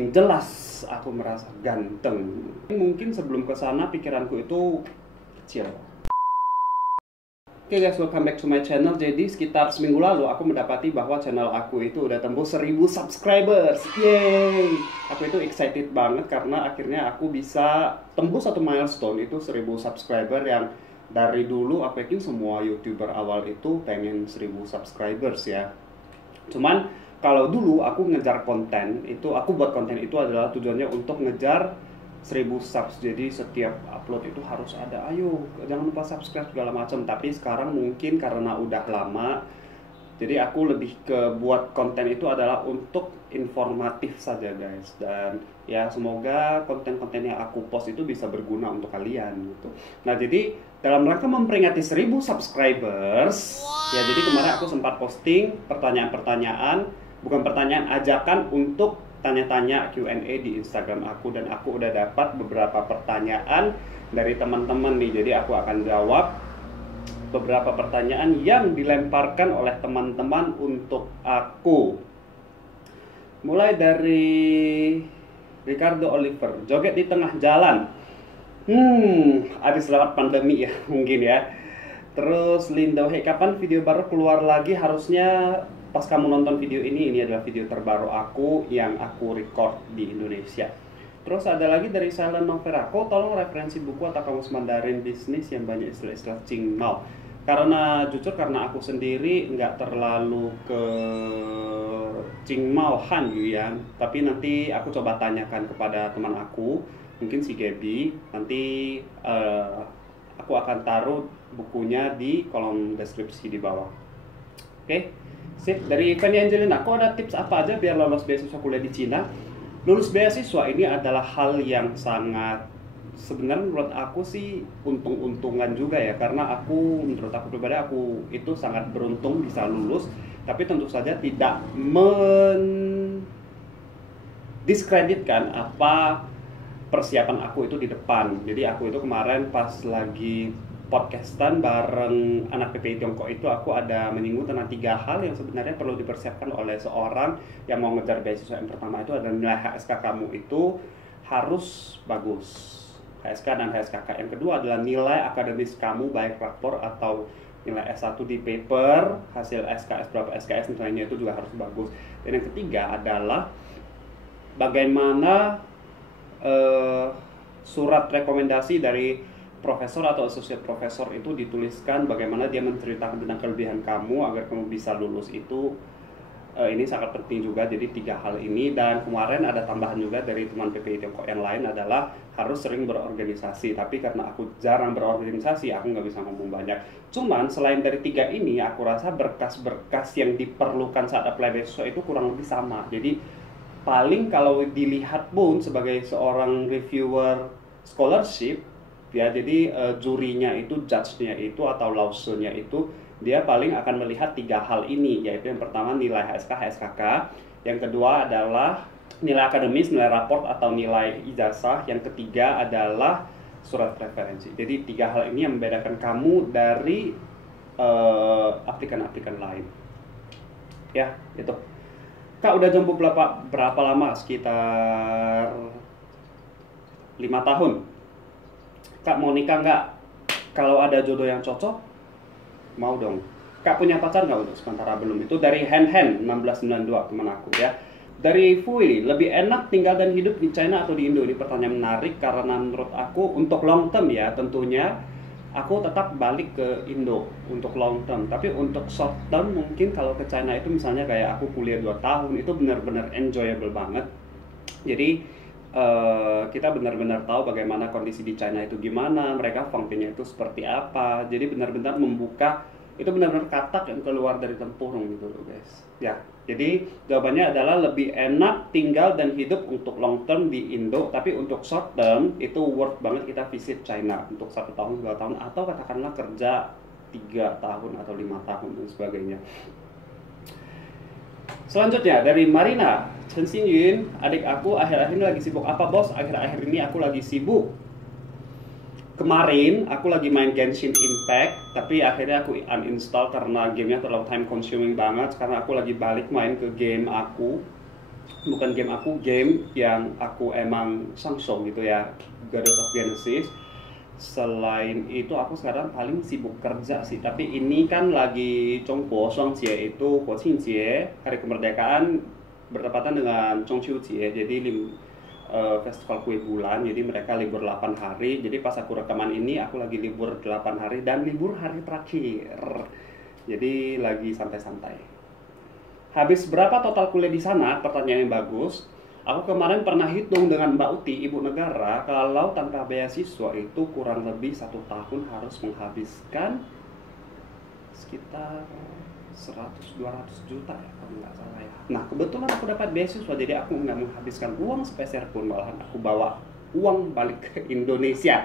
Jelas aku merasa ganteng. Mungkin sebelum ke sana pikiranku itu kecil. Oke guys, welcome back to my channel. Jadi sekitar seminggu lalu aku mendapati bahwa channel aku itu udah tembus 1000 subscribers. Yeay! Aku itu excited banget karena akhirnya aku bisa tembus satu milestone, itu 1000 subscriber, yang dari dulu aku yakin semua YouTuber awal itu pengen 1000 subscribers ya. Cuman kalau dulu aku ngejar konten itu, aku buat konten itu adalah tujuannya untuk ngejar 1000 subs. Jadi setiap upload itu harus ada, ayo jangan lupa subscribe segala macam. Tapi sekarang mungkin karena udah lama, jadi aku lebih ke buat konten itu adalah untuk informatif saja guys. Dan ya semoga konten-konten yang aku post itu bisa berguna untuk kalian gitu. Nah jadi dalam rangka memperingati 1000 subscribers, ya jadi kemarin aku sempat posting pertanyaan-pertanyaan, bukan pertanyaan, ajakan untuk tanya-tanya Q&A di Instagram aku. Dan aku udah dapat beberapa pertanyaan dari teman-teman nih. Jadi aku akan jawab beberapa pertanyaan yang dilemparkan oleh teman-teman untuk aku. Mulai dari Ricardo Oliver, joget di tengah jalan. Habis lewat pandemi ya mungkin ya. Terus Linda, hey kapan video baru keluar lagi? Harusnya pas kamu nonton video ini adalah video terbaru aku yang aku record di Indonesia. Terus ada lagi dari Silent Noverako, tolong referensi buku atau kamus Mandarin bisnis yang banyak istilah-istilah Qingmao. Karena jujur, karena aku sendiri nggak terlalu ke Qingmao Hanyu ya, tapi nanti aku coba tanyakan kepada teman aku, mungkin si Gaby. Nanti aku akan taruh bukunya di kolom deskripsi di bawah. Oke? Sip. Dari Fanny Angelina, kok ada tips apa aja biar lolos beasiswa kuliah di Cina? Lulus beasiswa ini adalah hal yang sangat, sebenarnya menurut aku sih untung-untungan juga ya. Karena menurut aku pribadi, aku itu sangat beruntung bisa lulus. Tapi tentu saja tidak mendiskreditkan apa persiapan aku itu di depan. Jadi aku itu kemarin pas lagi podcastan bareng anak PPI Tiongkok itu, aku ada menyinggung tentang 3 hal yang sebenarnya perlu dipersiapkan oleh seorang yang mau ngejar beasiswa. Yang pertama itu adalah nilai HSK kamu itu harus bagus, HSK dan HSKK. Yang kedua adalah nilai akademis kamu, baik rapor atau nilai S1 di paper, hasil SKS berapa SKS nilainya itu juga harus bagus. Dan yang ketiga adalah bagaimana surat rekomendasi dari profesor atau associate profesor itu dituliskan, bagaimana dia menceritakan tentang kelebihan kamu agar kamu bisa lulus itu. Ini sangat penting juga. Jadi 3 hal ini. Dan kemarin ada tambahan juga dari teman PPI Tiongkok yang lain adalah harus sering berorganisasi. Tapi karena aku jarang berorganisasi, aku nggak bisa ngomong banyak. Cuman selain dari 3 ini, aku rasa berkas-berkas yang diperlukan saat apply beasiswa itu kurang lebih sama. Jadi paling kalau dilihat pun sebagai seorang reviewer scholarship ya, jadi jurinya itu, judge-nya itu atau lawsunya itu, dia paling akan melihat 3 hal ini, yaitu yang pertama nilai HSK, HSKK, yang kedua adalah nilai akademis, nilai raport atau nilai ijazah, yang ketiga adalah surat referensi. Jadi 3 hal ini yang membedakan kamu dari aplikan-aplikan lain. Ya, gitu. Kak udah jomblo berapa lama? Sekitar 5 tahun. Kak mau nikah nggak? Kalau ada jodoh yang cocok, mau dong. Kak punya pacar nggak? Untuk sementara belum. Itu dari Hen 1692 teman aku ya. Dari Fui, lebih enak tinggal dan hidup di China atau di Indo? Ini pertanyaan menarik karena menurut aku untuk long term ya, tentunya aku tetap balik ke Indo untuk long term. Tapi untuk short term mungkin kalau ke China itu misalnya kayak aku kuliah 2 tahun itu benar-benar enjoyable banget. Jadi kita benar-benar tahu bagaimana kondisi di China itu gimana, mereka function-nya itu seperti apa. Jadi benar-benar membuka, itu benar-benar katak yang keluar dari tempurung gitu loh guys. Ya, jadi jawabannya adalah lebih enak tinggal dan hidup untuk long term di Indo. Tapi untuk short term itu worth banget kita visit China untuk 1 tahun, 2 tahun, atau katakanlah kerja 3 tahun atau 5 tahun dan sebagainya. Selanjutnya dari Marina, Chen Xingyun, adik aku akhir-akhir ini lagi sibuk apa bos? Akhir-akhir ini aku lagi sibuk. Kemarin aku lagi main Genshin Impact, tapi akhirnya aku uninstall karena gamenya terlalu time consuming banget. Karena aku lagi balik main ke game aku bukan game aku, game yang aku emang sangsong gitu ya, Goddess of Genesis. Selain itu aku sekarang paling sibuk kerja sih, tapi ini kan lagi Zhongguo Shuangjie, itu Guoqingjie, hari kemerdekaan bertepatan dengan Zhongqiujie, jadi festival kue bulan, jadi mereka libur 8 hari. Jadi pas aku rekaman ini aku lagi libur 8 hari dan libur hari terakhir, jadi lagi santai-santai. Habis berapa total kuliah di sana? Pertanyaan yang bagus. Aku kemarin pernah hitung dengan Mbak Uti, ibu negara, kalau tanpa beasiswa itu kurang lebih 1 tahun harus menghabiskan sekitar 100-200 juta ya, kalau nggak salah ya. Nah, kebetulan aku dapat beasiswa, jadi aku nggak menghabiskan uang sepeser pun, malahan aku bawa uang balik ke Indonesia.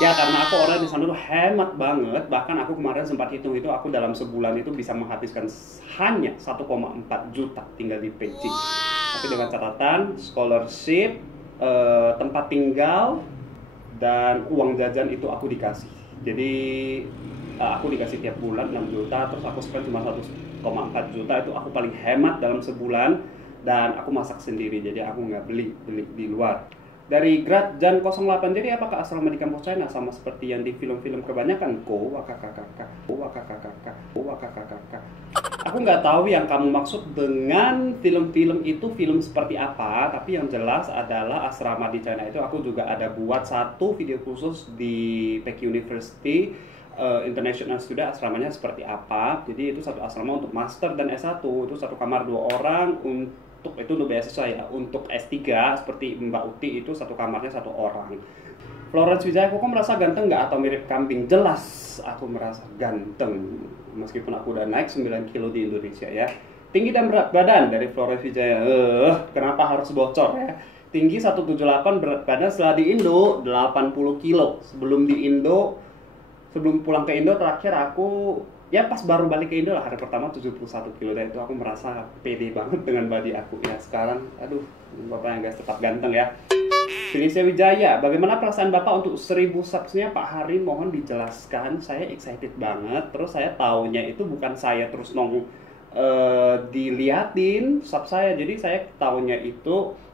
Ya, karena aku orang di sana tuh hemat banget. Bahkan aku kemarin sempat hitung itu, aku dalam sebulan itu bisa menghabiskan hanya 1,4 juta tinggal di Beijing. Tapi dengan catatan scholarship, tempat tinggal, dan uang jajan itu aku dikasih. Jadi aku dikasih tiap bulan 6 juta, terus aku spend cuma 1,4 juta, itu aku paling hemat dalam sebulan. Dan aku masak sendiri, jadi aku nggak beli di luar. Dari Grad Jan 08, jadi apakah asrama di kampus China sama seperti yang di film-film kebanyakan? Aku nggak tahu yang kamu maksud dengan film-film itu film seperti apa, tapi yang jelas adalah asrama di China itu aku juga ada buat satu video khusus di Peking University International Student, asramanya seperti apa. Jadi itu satu asrama untuk master dan S1, itu satu kamar 2 orang, itu untuk beasiswa ya. Untuk S3 seperti Mbak Uti itu satu kamarnya 1 orang. Florence Wijaya, kok merasa ganteng nggak atau mirip kambing? Jelas aku merasa ganteng, meskipun aku udah naik 9 kilo di Indonesia ya. Tinggi dan berat badan dari Florence Wijaya, kenapa harus bocor ya? Tinggi 178, berat badan setelah di Indo 80 kilo. Sebelum pulang ke Indo terakhir aku, ya pas baru balik ke Indo lah, hari pertama 71 kilo, dan itu aku merasa pede banget dengan body aku ya. Sekarang aduh, bapak yang guys tetap ganteng ya. Felicia Wijaya, bagaimana perasaan bapak untuk 1000 subsnya Pak Hari, mohon dijelaskan. Saya excited banget, terus saya taunya itu bukan saya terus diliatin sub saya, jadi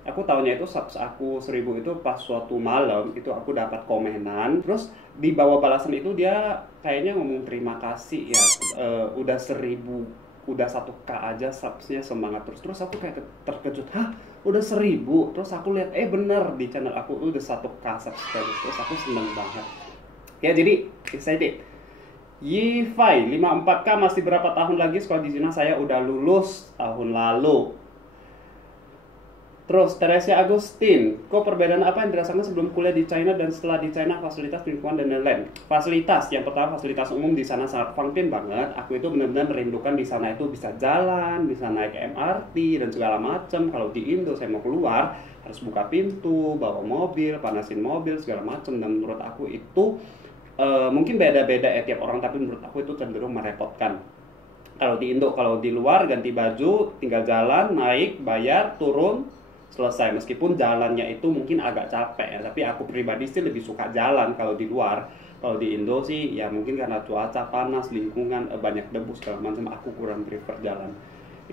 aku taunya itu subs aku 1000 itu pas suatu malam itu aku dapat komenan, terus di bawah balasan itu dia kayaknya ngomong terima kasih ya, udah 1000, udah 1K aja subsnya, semangat terus aku kayak terkejut, hah udah 1000, terus aku lihat bener di channel aku udah 1K subscribers, terus aku seneng banget ya, jadi excited. Yifai 54K, masih berapa tahun lagi sekolah di Cina? Saya udah lulus tahun lalu. Terus Teresia Agustin, kok perbedaan apa yang dirasakan sebelum kuliah di China dan setelah di China, fasilitas, lingkungan, dan lain-lain? Fasilitas, yang pertama fasilitas umum di sana sangat fangpin banget. Aku itu benar-benar merindukan di sana itu bisa jalan, bisa naik MRT dan segala macam. Kalau di Indo saya mau keluar harus buka pintu, bawa mobil, panasin mobil segala macam, dan menurut aku itu mungkin beda-beda ya tiap orang, tapi menurut aku itu cenderung merepotkan. Kalau di Indo, kalau di luar ganti baju, tinggal jalan, naik, bayar, turun, selesai. Meskipun jalannya itu mungkin agak capek ya, tapi aku pribadi sih lebih suka jalan kalau di luar. Kalau di Indo sih ya mungkin karena cuaca panas, lingkungan banyak debu segala macam, aku kurang prefer jalan.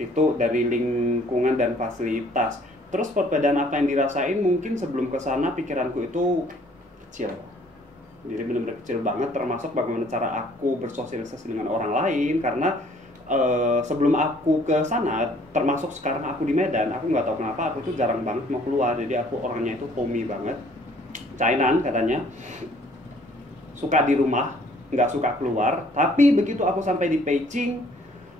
Itu dari lingkungan dan fasilitas. Terus perbedaan apa yang dirasain? Mungkin sebelum ke sana pikiranku itu kecil. Jadi benar-benar kecil banget, termasuk bagaimana cara aku bersosialisasi dengan orang lain. Karena sebelum aku ke sana, termasuk sekarang aku di Medan, aku nggak tahu kenapa aku tuh jarang banget mau keluar. Jadi aku orangnya itu homey banget, Cainan katanya, suka di rumah, nggak suka keluar. Tapi begitu aku sampai di Beijing,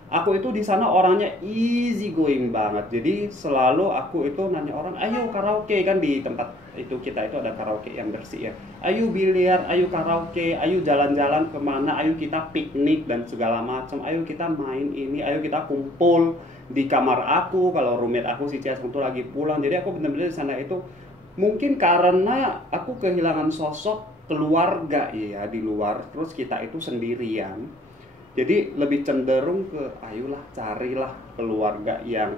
aku itu di sana orangnya easy going banget. Jadi selalu aku itu nanya orang, ayo karaoke, kan di tempat itu kita itu ada karaoke yang bersih ya. Ayo biliar, ayo karaoke, ayo jalan-jalan kemana, ayo kita piknik dan segala macam. Ayo kita main ini, ayo kita kumpul di kamar aku. Kalau roommate aku si Cia itu lagi pulang. Jadi aku benar-benar di sana itu mungkin karena aku kehilangan sosok keluarga ya di luar. Terus kita itu sendirian. Jadi lebih cenderung ke ayolah carilah keluarga yang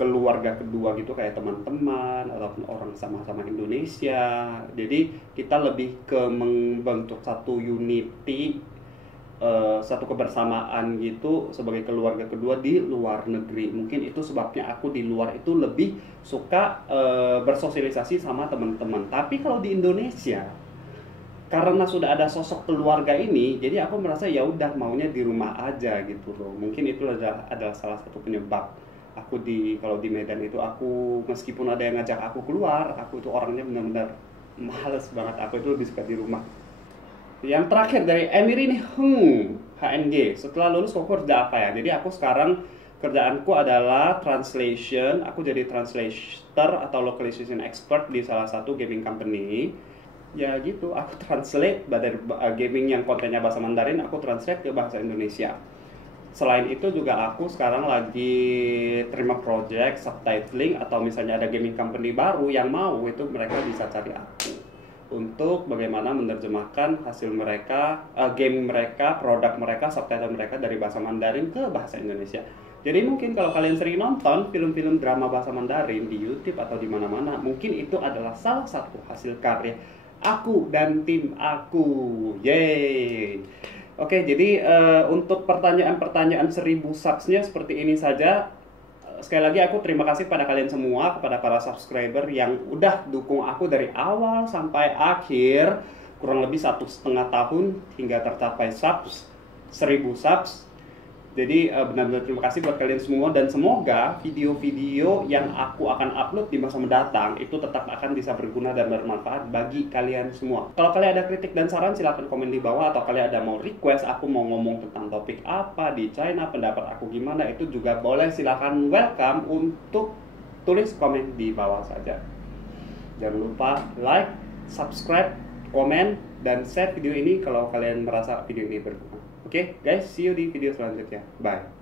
keluarga kedua gitu, kayak teman-teman ataupun orang sama-sama Indonesia. Jadi kita lebih ke membentuk satu unity satu kebersamaan gitu sebagai keluarga kedua di luar negeri. Mungkin itu sebabnya aku di luar itu lebih suka bersosialisasi sama teman-teman. Tapi kalau di Indonesia, karena sudah ada sosok keluarga ini, jadi aku merasa ya udah maunya di rumah aja gitu loh. Mungkin itu adalah salah satu penyebab aku kalau di Medan itu aku meskipun ada yang ngajak aku keluar, aku itu orangnya benar-benar males banget. Aku itu lebih suka di rumah. Yang terakhir dari Emir ini, HNG. Setelah lulus kok kerja apa ya? Jadi aku sekarang kerjaanku adalah translation. Aku jadi translator atau localization expert di salah satu gaming company. Ya gitu, aku translate dari gaming yang kontennya bahasa Mandarin, aku translate ke bahasa Indonesia. Selain itu juga aku sekarang lagi terima project subtitling, atau misalnya ada gaming company baru yang mau, itu mereka bisa cari aku untuk bagaimana menerjemahkan hasil mereka, game mereka, produk mereka, subtitle mereka dari bahasa Mandarin ke bahasa Indonesia. Jadi mungkin kalau kalian sering nonton film-film drama bahasa Mandarin di YouTube atau di mana-mana, mungkin itu adalah salah satu hasil karya aku dan tim aku. Yeay. Oke, jadi untuk pertanyaan-pertanyaan 1000 subsnya seperti ini saja. Sekali lagi aku terima kasih pada kalian semua, kepada para subscriber yang udah dukung aku dari awal sampai akhir, kurang lebih 1,5 tahun hingga tercapai 1000 subs. Jadi benar-benar terima kasih buat kalian semua, dan semoga video-video yang aku akan upload di masa mendatang itu tetap akan bisa berguna dan bermanfaat bagi kalian semua. Kalau kalian ada kritik dan saran silahkan komen di bawah, atau kalian ada mau request aku mau ngomong tentang topik apa di China, pendapat aku gimana, itu juga boleh, silahkan, welcome untuk tulis komen di bawah saja. Jangan lupa like, subscribe, komen, dan share video ini kalau kalian merasa video ini berguna. Oke, guys, see you di video selanjutnya. Bye.